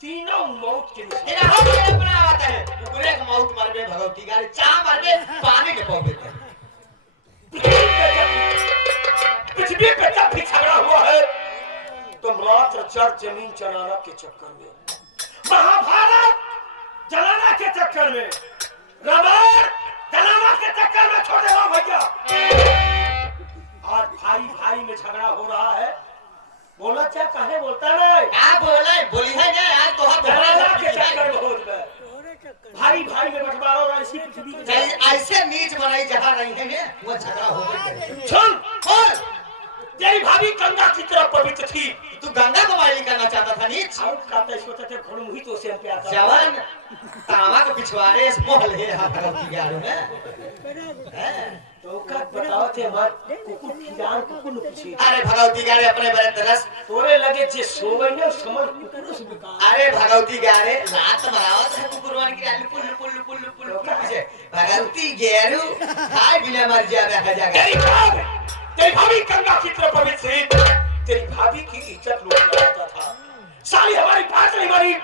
तीनों मौत के निशान। तेरा हम अपना आता है पूरे का मौत मरबे भगवती गाड़ी चा मरबे पानी के पौधे पे पृथ्वी पे जब भी झगड़ा हुआ है तो मात्र जड़ जमीन जलाना के चक्कर में, महाभारत जलाना के चक्कर में, रामायण जलाना के चक्कर में छोड़े हो भैया। आज भाई भाई में झगड़ा हो रहा है, बोला क्या कहे बोलता नहीं, क्या बोले बोली है ना आज तो हम जलाना के चक्कर में हो गए। भाई भाई में बंटवारा हो रहा है इसी पृथ्वी पे। ऐसे नीच बनाई जहाँ रही है ने वो झगड़ा हो गई। सुन बोल तेरी भाभी गंगा की तरह पवित्र थी, तू गंगा को माइलिंग करना चाहता था नीच और कहते सोचते थे घुड़मुही तो से हम प्यार करते जवान तावा को पिछवाड़े इस मोहल है भगवती गाड़ी में तो का बताओ थे मत कुकुर खिजान कुकुर न पूछी। अरे भगवती गाड़ी अपने बड़े तरस तोरे लगे जे सोवे ने समझ कुकुर से बेकार। अरे भगवती गाड़ी लात मरावत है कुकुरवान की डाली पुल्लू पुल्लू पुल्लू पुल्लू पीछे भगवती गेरू खाए बिना मर जावे है तेरी भाभी गंगा की तरह पवित्र थी, तेरी भाभी की इज्जत लूट लाता था, साली हमारी बात नहीं मानी,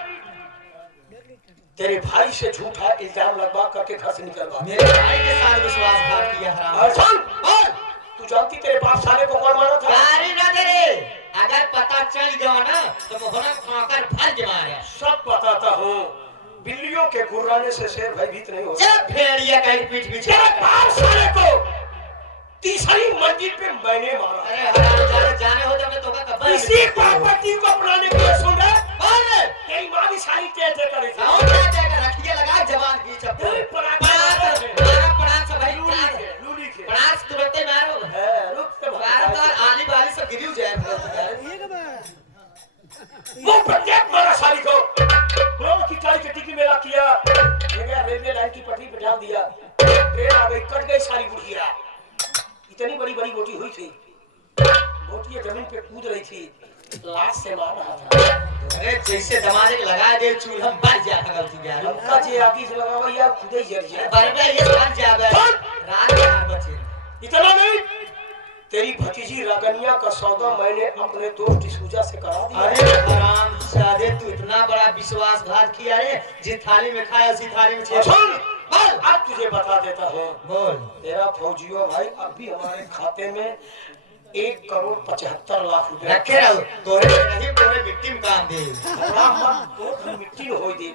तेरे भाई से झूठा इल्जाम लगवा करके घर से निकलवा, मेरे भाई के साथ विश्वासघात किया हराम। सुन बोल तू जानती तेरे बाप साले को कौन मारा था? अरे ना तेरे अगर पता चल गया ना तो मोहरा खाकर भर के मारे। सब बताता हूँ, बिल्लियों के गुर्राने से शेर भयभीत नहीं होता। जब भेड़िया कहीं पीठ पीछे तेरे बाप साले को तीसरी मंजिल पे मैंने मारा। अरे हराम जाने हो जब तो का इसी प्रॉपर्टी को अपनाने के लिए सुन रहे बोल तेरी माँ भी सारी तेज करे थी। और क्या जाएगा रखिए लगा जवान की चप्पल तेरी परास भाई लूली के परास तुरंत ही मारो रुक तो बार आली बाली सब गिरी जाए वो प्रत्येक मारा साली को ब्रोड की गाड़ी के टिकी मेला किया, रेलवे लाइन की पटरी पे डाल दिया, ट्रेन आ गई कट गई सारी बुढ़िया। इतनी बड़ी बड़ी रोटी हुई थी, रोटी जमीन पे कूद रही थी, लाश से मार रहा था। अरे जैसे दमाने लगा दे चूल्हा बच जा गलती गया उनका जे आगे से लगा हुआ या खुद ही जल जाए बरबे ये बच जावे रात बचे। इतना नहीं तेरी भतीजी रागनिया का सौदा मैंने अपने दोस्त डिसूजा से करा दिया। अरे हराम सादे तू इतना बड़ा विश्वासघात किया रे जिस थाली में खाया उसी थाली में सुन बोल अब तुझे बता देता हूँ, बोल तेरा फौजियों भाई अभी हमारे खाते में 1,75,00,000 रुपए रखे रहो तोरे नहीं तोरे मिट्टी में काम दे मत तो मिट्टी हो दे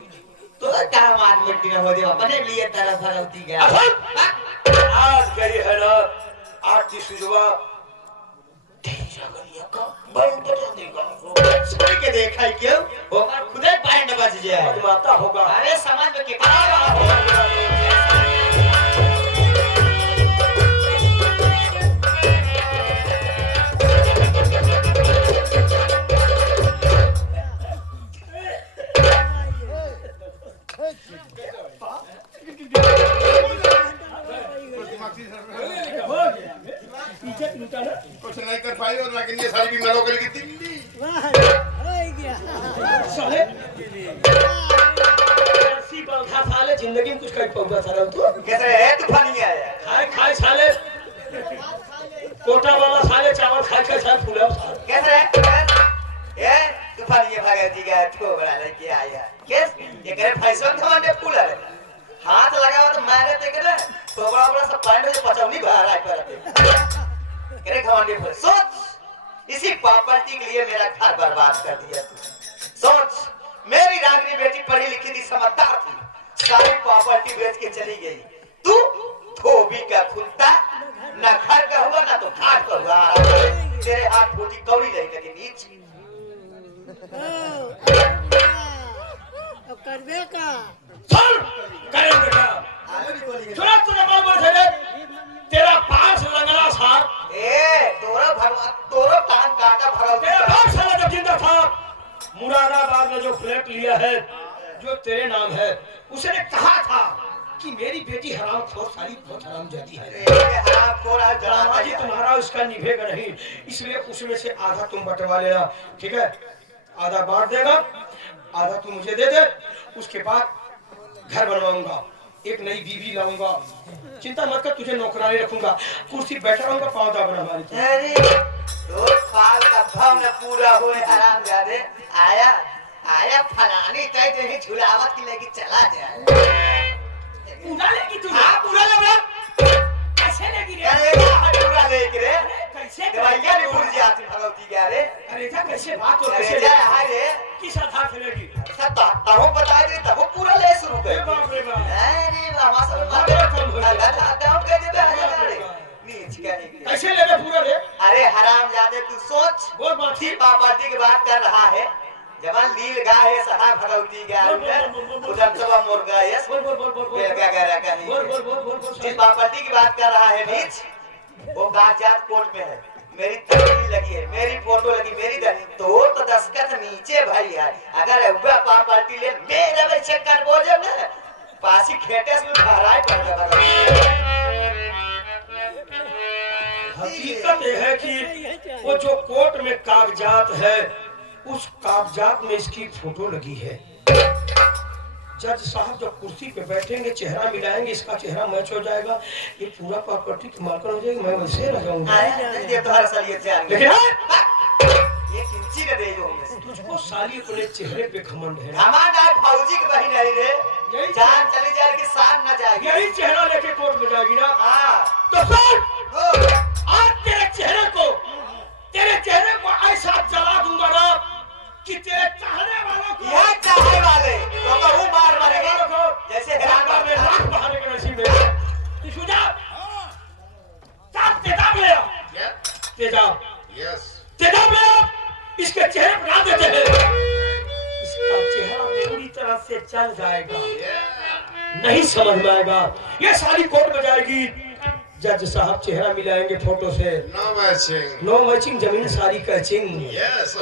तो क्या मार मिट्टी में हो दे अपने लिए तरफ भरौती गया। आज गई है ना आरती सुजवा तेरी रागनिया का बंद बता देगा। सुन के देखा है क्यों होगा खुदे पाए न बच जाए माता होगा। अरे समाज में क्या कुछ नहीं कर पाई और लेकिन ये सारी भी मरो गई दिल्ली साले ऐसी बंधा साले जिंदगी में कुछ कर पाऊंगा साला तू कैसे है तूफानी आया खाए खाए साले कोटा वाला साले चावल खाए खाए साले फूला कैसे ये तूफानी भगवती का ठो बड़ा लड़की आया कैस ये करे फैशन थमाने फूला रे हाथ लगावा तो मारे ते करे तो बड़ा बड़ा सब पानी में पचौनी बाहर आ पर करे खवाने पर सोच इसी प्रॉपर्टी के लिए मेरा घर बर्बाद कर दिया तू सोच मेरी रागनी बेटी पढ़ी लिखी थी समझदार थी सारी प्रॉपर्टी बेच के चली गई तू धोबी का खुलता ना घर का हुआ ना तो घाट का हुआ तेरे हाथ फूटी कौड़ी नहीं लगी नीच करबे का चल करेंगे का सुना तूने बात बोल दे तेरा पांच लंगड़ा साहब तोरा भगवान तोरा टांग काटा भरा तेरा बाप साला जब जिंदा था मुरादाबाद में जो फ्लैट लिया है जो तेरे नाम है उसने कहा था कि मेरी बेटी हराम खोर साली बहुत हराम जाती है दामाजी तुम्हारा उसका निभेगा नहीं इसलिए उसमें से आधा तुम बंटवा लेना ठीक है आधा बांट देगा आधा तू मुझे दे दे उसके बाद घर बनवाऊंगा एक नई बीवी लाऊंगा चिंता मत कर तुझे नौकरानी रखूंगा कुर्सी बैठा रहूंगा पांव दाबना हमारी अरे तो साल का धम न पूरा होए हराम जादे आया अरे फलानी तय नहीं झुलावत की लेके चला जाए पूरा लेगी तू? हाँ पूरा ले। कैसे लेगी रे? अरे पूरा लेके रे कैसे दवाइयां नहीं भूल जाती भगवती क्या रे अरे जा कैसे बात हो अरे कैसे जा हाय रे किस आधार से लेगी? सब तहो बता दे तहो पूरा ले शुरू अरे कर बाप रे बाप अरे बाबा सब मत डाउन कर दे रे नीच का कैसे लेगा पूरा रे? अरे हराम जादे तू सोच बोल बात थी बापाटी की बात कर रहा है जवान लील गा है सहा भगवती गा उधर सब मुर्गा यस बोल बोल बोल बोल क्या कह रहा कहीं बोल बोल बोल बोल बोल जिस बापाटी की बात कर रहा है नीच वो कागजात कोर्ट में है मेरी तस्वीर लगी है मेरी फोटो लगी मेरी तो दस्खत नीचे भाई है अगर उबा पार्टी ले मेरा भाई चक्कर बोझ ना पासी खेटे में भराए पड़ता हकीकत यह है कि वो जो कोर्ट में कागजात है उस कागजात में इसकी फोटो लगी है। जज साहब जब कुर्सी पे बैठेंगे चेहरा मिलाएंगे इसका चेहरा मैच हो जाएगा ये पूरा प्रॉपर्टी की मालकिन हो जाएगी मैं वैसे रह जाऊंगा। ये तो हर साल ये जान लेकिन ये किंची न देगो तुझको साली अपने चेहरे पे घमंड है। हमारा फौजी की बहन है रे जान चली जाए कि शान न जाएगी यही चेहरा लेके कोर्ट में जाएगी ना। हां तो सुन आज तेरे चेहरे को ऐसा जला दूंगा ना कि तेरे चाहने वालों को यह चाहने वाले तो कहूं मार मारेगा जैसे हैरान में लाख बहाने के नसीब में तू सुझा तेजाब ले आ तेजाब यस तेजाब ले आ इसके चेहरे पर डाल देते हैं इसका चेहरा पूरी तरह से चल जाएगा नहीं समझ में आएगा ये सारी कोर्ट में जाएगी जज साहब चेहरा मिलाएंगे फोटो से नो मैचिंग जमीन सारी कैचिंग यस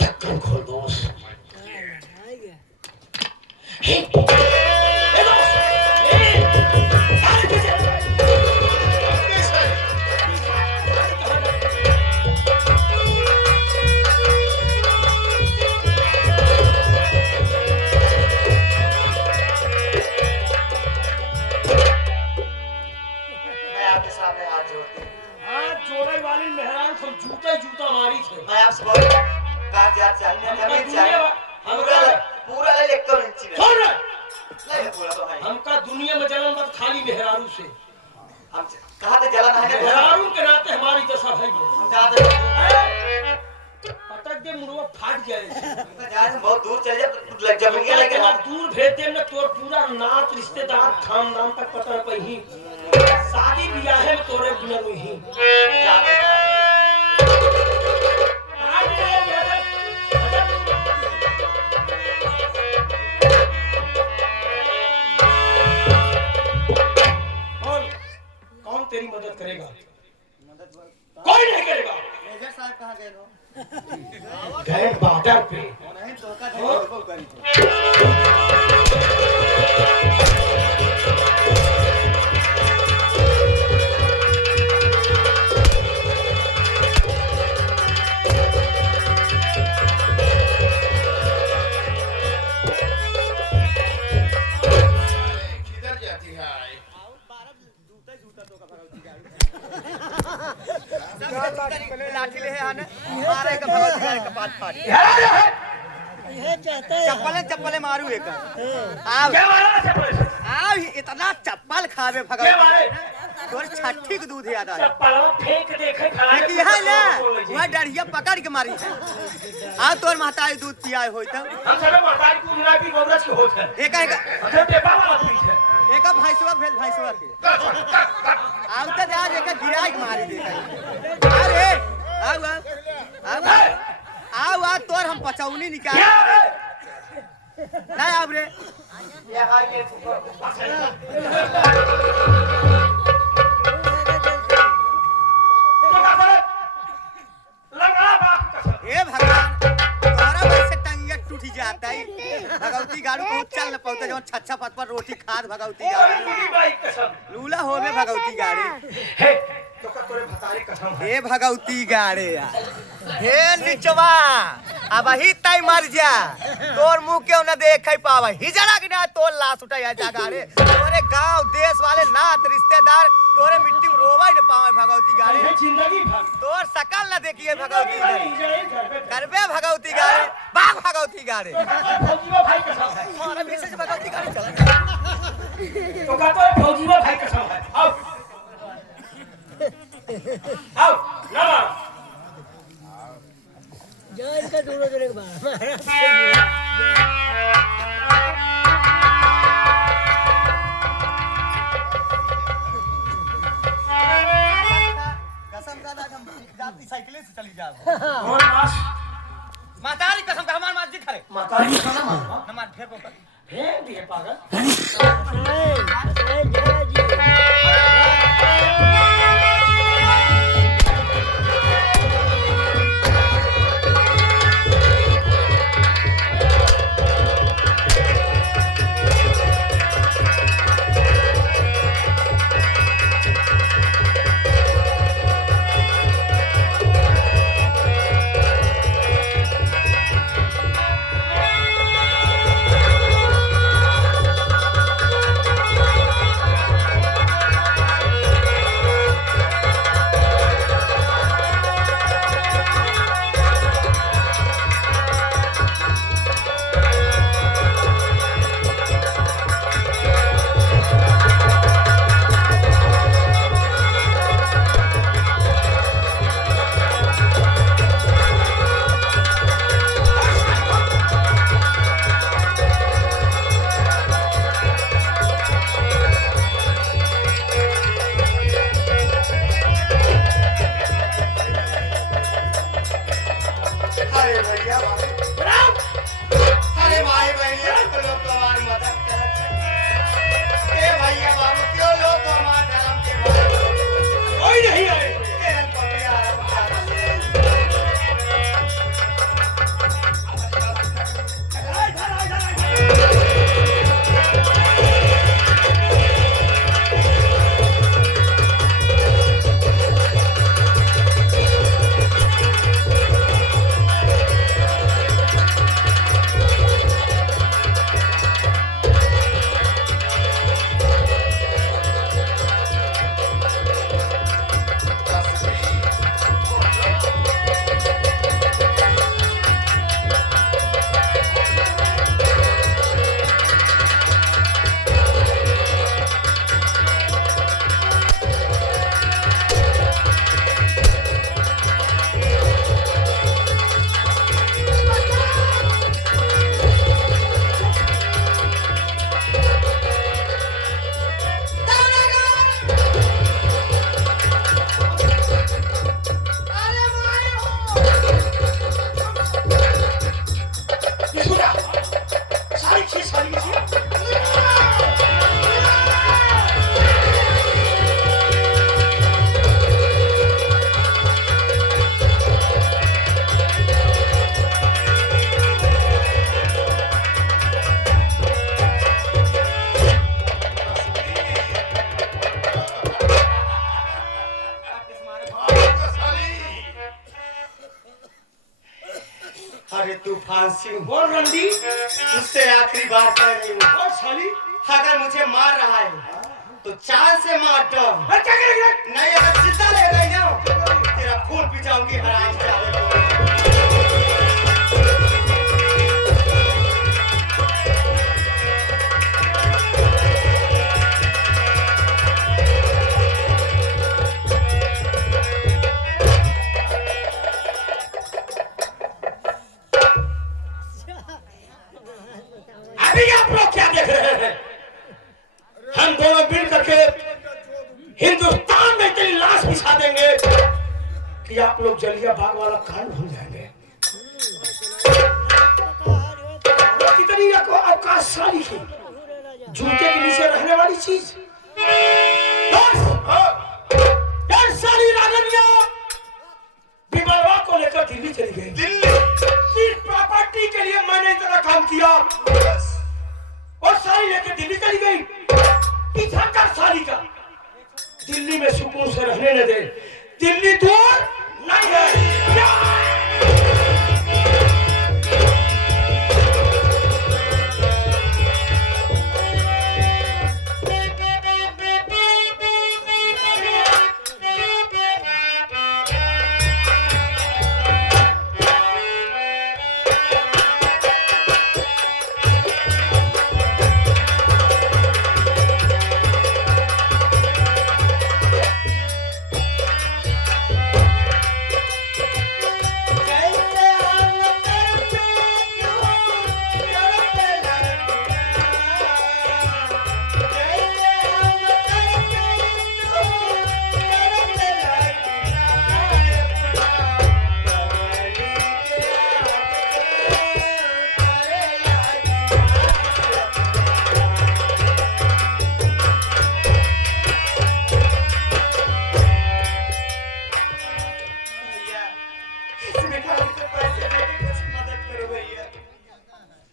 ढक्कन खोल दोस्त जूता मारी थे मैं आपसे बहुत कागजात चाहिए जमीन चाहिए पूरा ले ले कम इंची में छोड़ ले पूरा तो है हमका दुनिया में जलन मत खाली मेहरारू से हम कहां से जलन है मेहरारू के नाते हमारी दशा है ज्यादा पटक दे मुड़वा फाट जाए जहां बहुत दूर चले जा जमीन लेके दूर भेज दे ना तोर पूरा नात रिश्तेदार खानदान तक पता पही शादी ब्याह में तोरे बिना नहीं कौन तेरी मदद करेगा कोई नहीं करेगा मेजर साहब कहां गए लो गए बॉर्डर पे नहीं तो का देखो करी किधर जाती है लाठी ले है ना मारे का भगवती का कपाट फाड़ चप्पल मारू एक आओ क्या मारा चप्पल आओ इतना चप्पल खावे भगवती क्या मारे तोर छठी के दूध याद आ चप्पल फेंक देखे खड़ा कि है ना वह डरिया पकड़ के मारी है आ तोर महतारी दूध पियाए होई त हम सब महतारी को मिला की गौरस के होत है एक अरे टेपा वाला पीछ है एक भैंसवा भेज भैंसवा के आउ त आज एक गिराई के मारी दे अरे आओ आ तोर हम पचौनी निकाल ना आब रे ये हाय के ए भगवान तोरा वैसे टंगिया टूट जाता है भगवती गाड़ू को चल न पौते जब छच्छा पत पर रोटी खाद भगवती गाड़ू भाई कसम लूला होवे भगवती गाड़ी हे तो का तोरे भतारी कसम है। ए भगवती गाड़े यार हे निचवा अब ही ताई मर जा तोर मुंह क्यों न देख पावा ही जरा कि ना तोर लाश उठा या जा गाड़े तोरे गांव देश वाले नात रिश्तेदार तोरे मिट्टी में रोवा ही न पावे भगवती गाड़े ये जिंदगी भर तोर शकल न देखिए भगवती गाड़े घर पे करबे भगवती गाड़े भाग भगवती गाड़े फौजीवा भाई कसम है। मारा भीसे से भगवती गाड़े चला तो कहता है फौजीवा भाई कसम है। आओ ना जान का दूर दूर के बाद कसम का हम जाती साइकिल से चली जाओ और मास मातारी कसम का हमार मस्जिद खड़े माताजी का ना मारवा नमाज फेर को फेंक दिए पागल। अरे तूफान सिंह बोल रंडी उससे आखिरी बार कह रही हूँ बोल साली अगर मुझे मार रहा है तो चाल से मार दो अरे क्या करेंगे नहीं अगर जिंदा ले गई ना तेरा खून पी जाऊंगी हराम जादे अभी आप लोग क्या देख रहे हैं? हम दोनों मिल करके हिंदुस्तान में इतनी लाश बिछा देंगे कि आप लोग जलिया बाग वाला कांड भूल जाएंगे। कितनी अवकाश साली की जूते के नीचे रहने वाली चीज यार साली रागनिया विवाह को लेकर दिल्ली चली गई। दिल्ली प्रॉपर्टी के लिए मैंने इतना काम किया और साली लेकर दिल्ली चली गई। पीछा कर साली का दिल्ली में सुकून से रहने न दे। दिल्ली दूर नहीं है।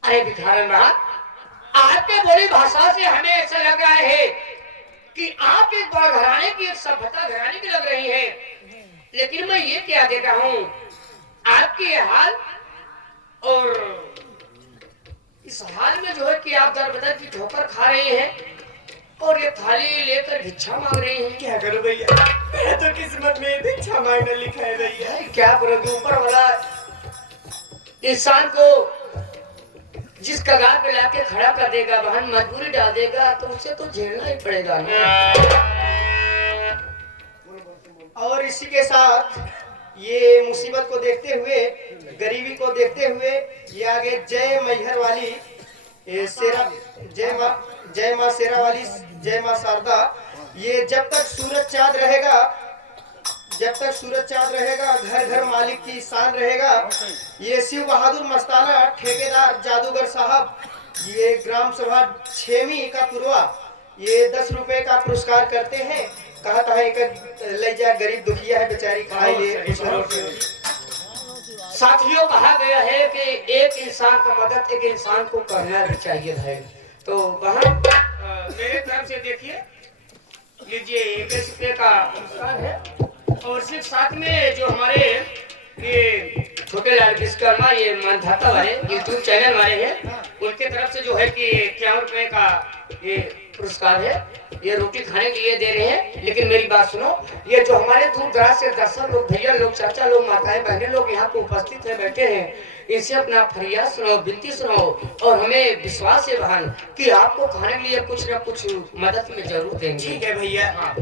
अरे भिखारन बात, आपके बोली भाषा से हमें ऐसा लग रहा है कि आप एक बड़ा घराने की, एक सभ्यता घराने की लग रही है। लेकिन मैं ये क्या देख रहा हूँ, आपके ये हाल और इस हाल में जो है कि आप दर बदर की ठोकर खा रही हैं और ये थाली लेकर भिक्षा मांग रही हैं। क्या करूं भैया, मेरा तो किस्मत में भिक्षा मांगना लिखा है भैया। क्या करोगे, ऊपर वाला इंसान को जिस कगार पे लाके खड़ा कर देगा, बहन मजबूरी डाल देगा, तो उसे तो झेलना ही पड़ेगा ना। और इसी के साथ ये मुसीबत को देखते हुए, गरीबी को देखते हुए, ये आगे जय मैहर वाली, ये शेरा, जय माँ शेरा वाली, जय माँ शारदा, ये जब तक सूरज चांद रहेगा, जब तक सूरज चांद रहेगा, घर घर मालिक की शान रहेगा। ये शिव बहादुर मस्ताना ठेकेदार जादूगर साहब, ये ग्राम सभा 6वीं का पूर्वा, ये 10 रुपए का पुरस्कार करते हैं। कहता है एक ले जा, गरीब दुखिया है बेचारी, खाई ले कुछ रोटी। साथियों, कहा गया है कि एक इंसान का मदद एक इंसान को करना भी चाहिए है। तो बहन मेरे तरफ से देखिए, लीजिए 21 रुपये का पुरस्कार है। और सिर्फ साथ में जो हमारे ये छोटे लाल विश्वकर्मा, ये मानधाता वाले यूट्यूब चैनल वाले हैं, उनके तरफ से जो है कि 51 रुपये का ये पुरस्कार है, ये रोटी खाने के लिए दे रहे हैं। लेकिन मेरी बात सुनो, ये जो हमारे दूर दराज से दर्शक लोग, भैया लोग, चाचा लोग, माताएं बहनें लोग यहाँ पे उपस्थित है, बैठे हैं, इनसे अपना फरियाद सुनाओ, विनती सुनाओ। और हमें विश्वास है बहन कि आपको खाने के लिए कुछ न कुछ मदद में जरूर देंगे। ठीक है भैया। हाँ।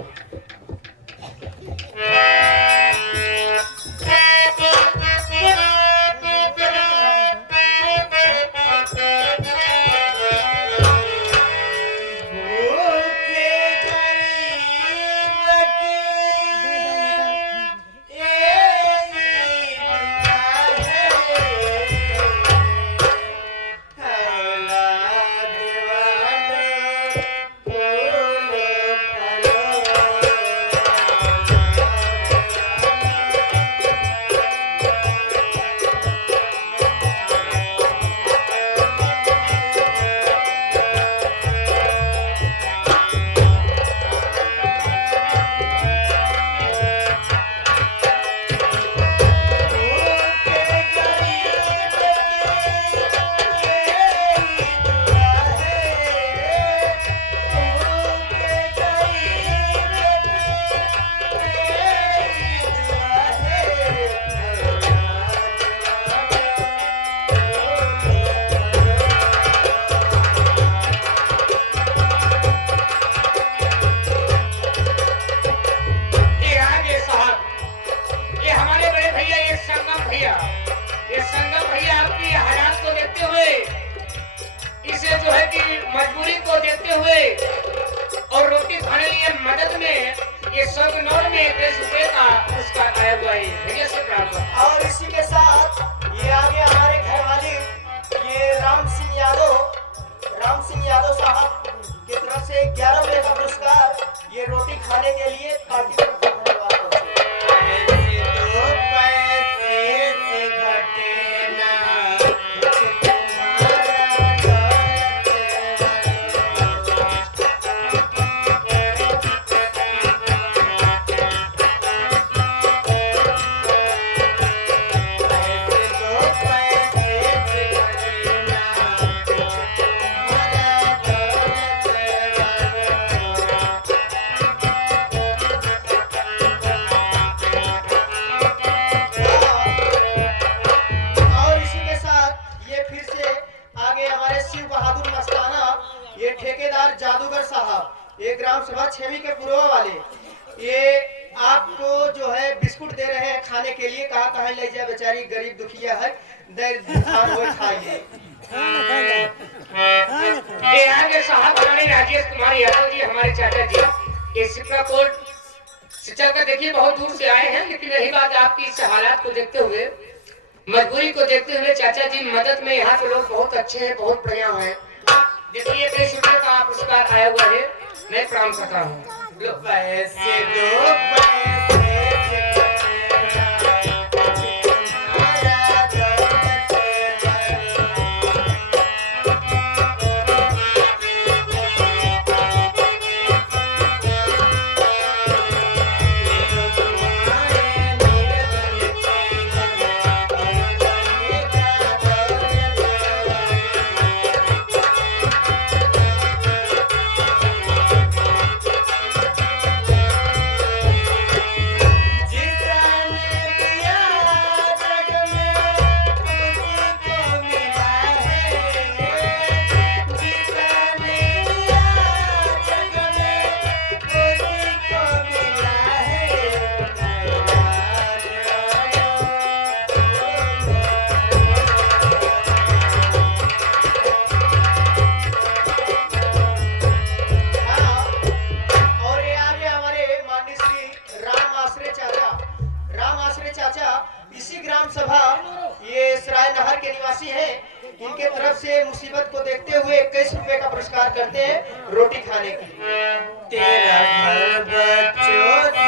दे रहे हैं खाने के लिए, कहा कहाँ ले जा, बेचारी गरीब दुखिया है, दे धान वो खाइए। ये आगे साहब रानी राजेश कुमार यादव जी हमारे चाचा जी, ये सिपरा कोट से चलकर देखिए बहुत दूर से आए हैं, लेकिन यही बात आपकी इस हालात को देखते हुए, मजबूरी को देखते हुए चाचा जी मदद में यहाँ के लोग बहुत अच्छे हैं, बहुत बढ़िया हैं। देखिए 23 रुपये का पुरस्कार आया हुआ है, मैं प्रणाम करता हूँ। लो पैसे दो पैसे मुसीबत को देखते हुए 21 रुपए का पुरस्कार करते हैं रोटी खाने की। तेरा घर बच्चों से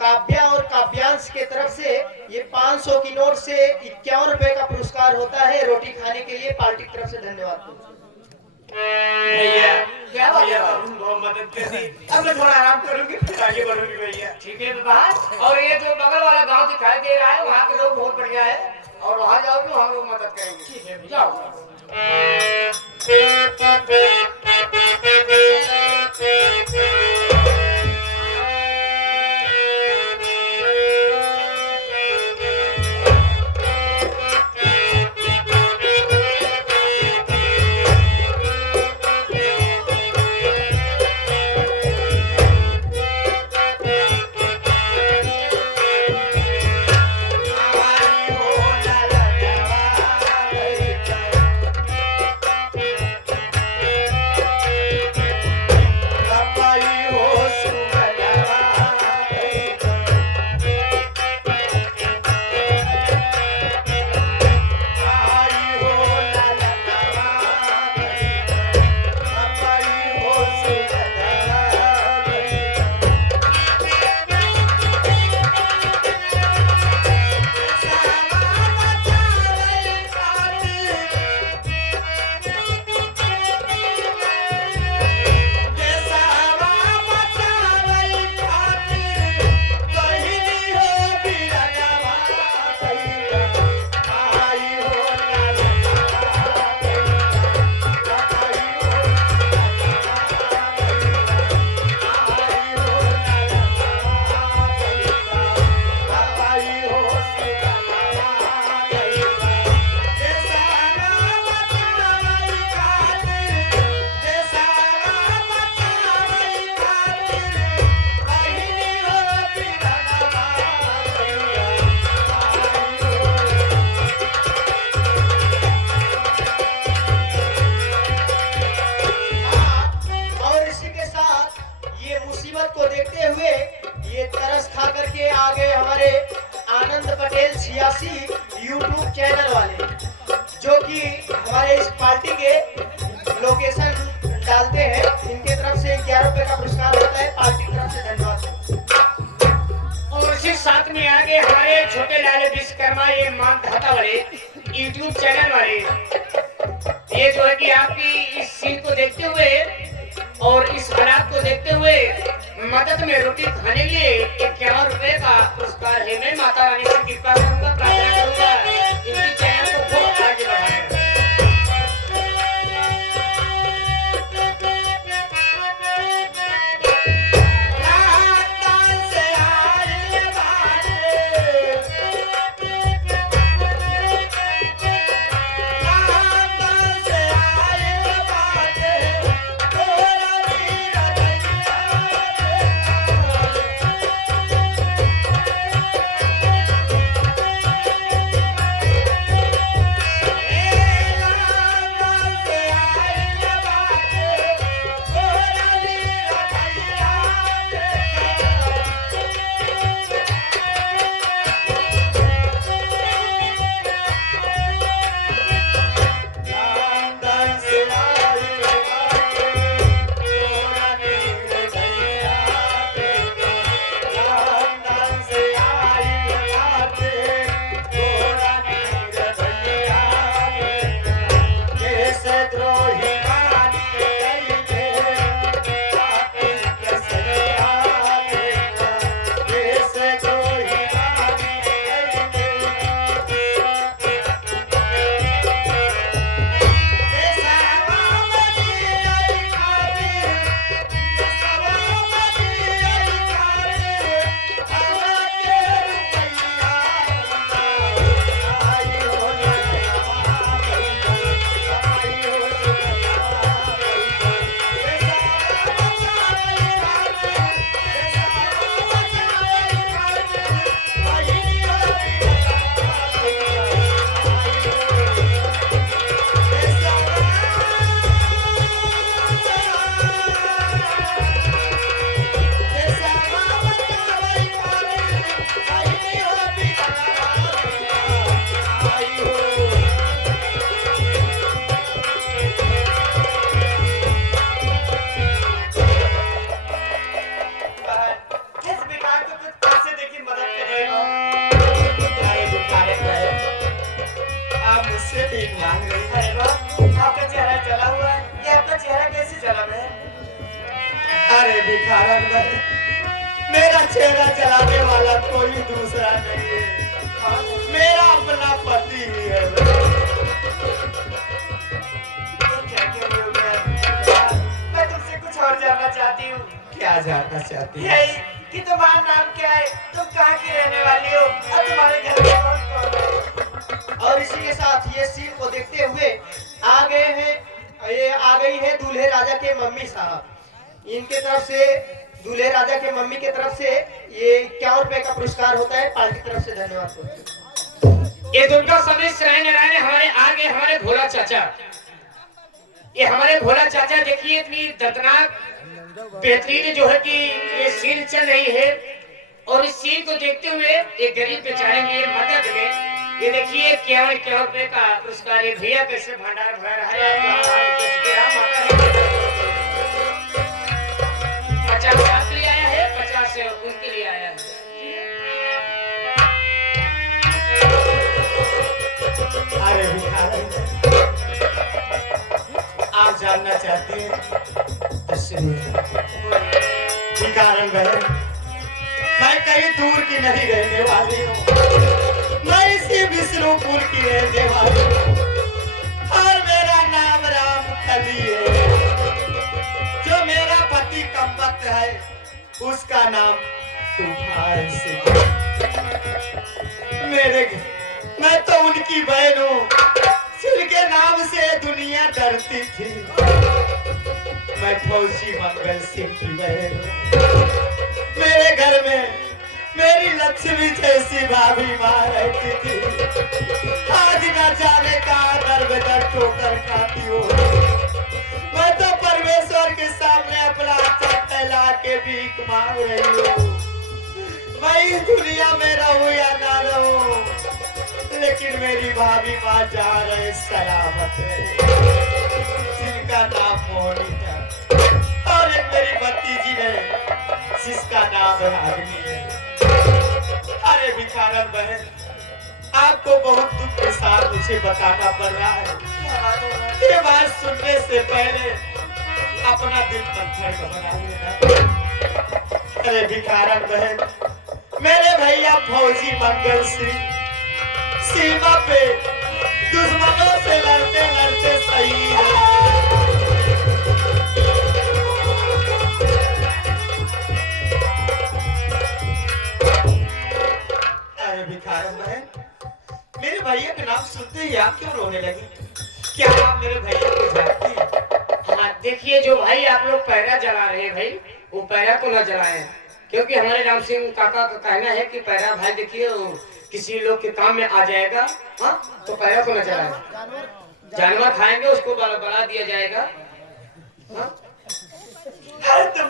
काव्या और काव्यांश के तरफ से ये 500 की नोट से 51 रुपए का पुरस्कार होता है रोटी खाने के लिए। पार्टी की तरफ से धन्यवाद। भैया क्या भैया बहुत मदद कर दी, अब मैं थोड़ा आराम करूंगी फिर आगे बढ़ूंगी भैया। ठीक है बाबा। और ये जो बगल वाला गांव दिखाई दे रहा है वहाँ के लोग बहुत बढ़िया है, और वहाँ जाओगे वहाँ लोग मदद करेंगे। ठीक है जाओ। लोकेशन डालते हैं। इनके तरफ से 11 रुपए का पुरस्कार होता है, पार्टी की तरफ से धन्यवाद। और उसी साथ में आगे हमारे छोटे लाल विश्वकर्मा ये मानधाता वाले यूट्यूब चैनल वाले, ये जो है कि आपकी इस सीन को देखते हुए और इस हालात को देखते हुए मदद में रोटी खाने के लिए 51 रुपए का पुरस्कार है। मैं माता रानी से कृपा करूंगा, प्रार्थना करूंगा इनकी चैनल को बहुत आगे बढ़ाएं। अरे भिखारन भाई, मेरा चेहरा जलाने वाला कोई दूसरा नहीं है, मेरा अपना पति ही है। मैं तुमसे कुछ और जानना चाहती हूँ। क्या जानना चाहती है? यही कि तुम्हारा नाम क्या है, तुम कहाँ की रहने वाली हो और तुम्हारे घर में कौन कौन है? और इसी के साथ ये सीन को देखते हुए आ गए हैं, ये आ गई है दूल्हे राजा के मम्मी साहब। इनके तरफ से, दूल्हे राजा के मम्मी के तरफ से ये 51 रुपए का पुरस्कार होता है, पार्टी की तरफ से धन्यवाद। ये दुर्गा समेत नारायण हमारे आगे हमारे भोला चाचा, ये हमारे भोला चाचा देखिए इतनी दर्दनाक बेहतरीन जो है कि ये सीन चल रही है और इस सीन को देखते हुए एक गरीब बेचारे की मदद में ये देखिए 51 रुपए का पुरस्कार ये भैया कैसे भंडार भरा रहा है। 50 साथ लिए आया है, 50 से उनके लिए आया है। अरे भिखारी, आप जानना चाहती हैं तो सुनिए। भिखारन बहन, मैं कहीं दूर की नहीं रहने वाली हूँ, मैं इसी विष्णुपुर की रहने वाली हूँ और मेरा नाम राम कली है। जो मेरा पति कम्बख्त है उसका नाम तूफान से। मैं तो उनकी बहन हूँ जिनके नाम से दुनिया डरती थी। मैं फौजी मंगल सिंह की बहन हूँ। मेरे घर में मेरी लक्ष्मी जैसी भाभी माँ रहती थी। आज न जाने कहाँ दर ठोकर खाती हो। मैं तो परमेश्वर के सामने अपना हाथ फैला के भीख मांग रही हूँ। मैं इस दुनिया में रहूं या ना रहूं, लेकिन मेरी भाभी माँ जा रहे सलामत है, जिनका पागल आदमी है। अरे भिखारन बहन, आपको बहुत दुख के साथ मुझे बताना पड़ रहा है। ये बात सुनने से पहले अपना दिल पत्थर का बना लेना। अरे भिखारन बहन, मेरे भैया फौजी मंगल सिंह सीमा पे दुश्मनों से लड़ते लड़ते शहीद हो। अरे भिखारन बहन, मेरे भैया का नाम सुनते ही आप क्यों रोने लगी? क्या आप मेरे भैया को जानती हैं? हाँ, देखिए जो भाई आप लोग पैरा जला रहे हैं भाई, वो पैरा को न जलाएं, क्योंकि हमारे राम सिंह काका का कहना है कि पैरा भाई देखिए किसी लोग के काम में आ जाएगा। हाँ, तो पैरा को न जलाएं। जानवर खाएंगे उसको बड़ा दिया जाएगा। हाँ? अरे तुम